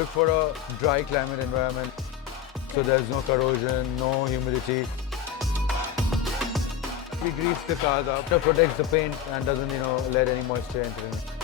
Look for a dry climate environment, so there's no corrosion, no humidity. We grease the cars up to protect the paint and doesn't, let any moisture enter in.